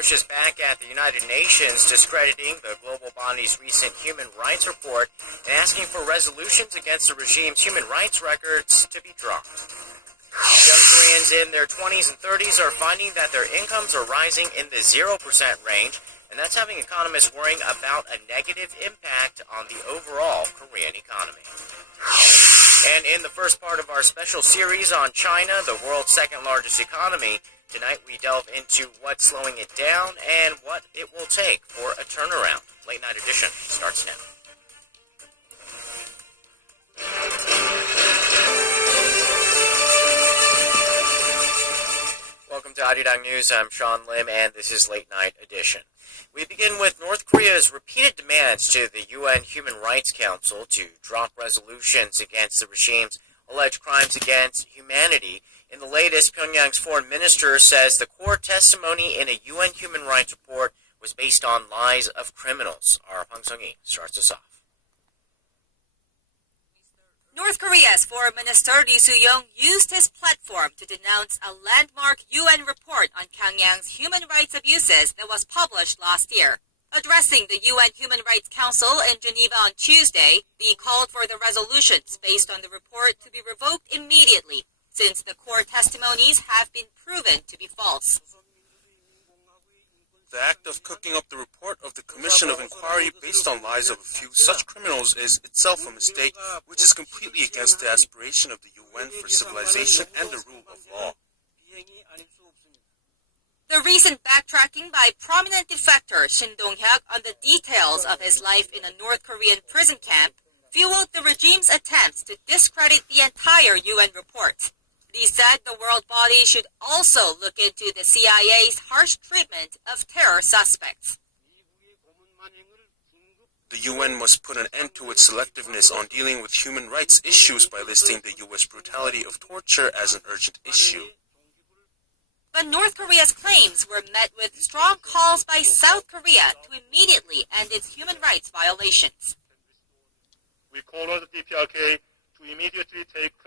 pushes back at the United Nations, discrediting the global body's recent human rights report and asking for resolutions against the regime's human rights records to be dropped. Young Koreans in their 20s and 30s are finding that their incomes are rising in the 0% range, and that's having economists worrying about a negative impact on the overall Korean economy. And in the first part of our special series on China, the world's second largest economy, tonight we delve into what's slowing it down and what it will take for a turnaround. Late Night Edition starts now. Welcome to Arirang News. I'm Sean Lim, and this is Late Night Edition. We begin with North Korea's repeated demands to the UN Human Rights Council to drop resolutions against the regime's alleged crimes against humanity. In the latest, Pyongyang's foreign minister says the core testimony in a UN human rights report was based on lies of criminals. Our Hwang Sung-hee starts us off. North Korea's Foreign Minister Lee Soo-young used his platform to denounce a landmark UN report on Pyongyang's human rights abuses that was published last year. Addressing the UN Human Rights Council in Geneva on Tuesday, Lee called for the resolutions based on the report to be revoked immediately, since the core testimonies have been proven to be false. The act of cooking up the report of the Commission of Inquiry based on lies of a few such criminals is itself a mistake, which is completely against the aspiration of the UN for civilization and the rule of law. The recent backtracking by prominent defector Shin Dong-hyuk on the details of his life in a North Korean prison camp fueled the regime's attempts to discredit the entire UN report. He said the world body should also look into the CIA's harsh treatment of terror suspects. The UN must put an end to its selectiveness on dealing with human rights issues by listing the US brutality of torture as an urgent issue. But North Korea's claims were met with strong calls by South Korea to immediately end its human rights violations. We call on the DPRK to immediately take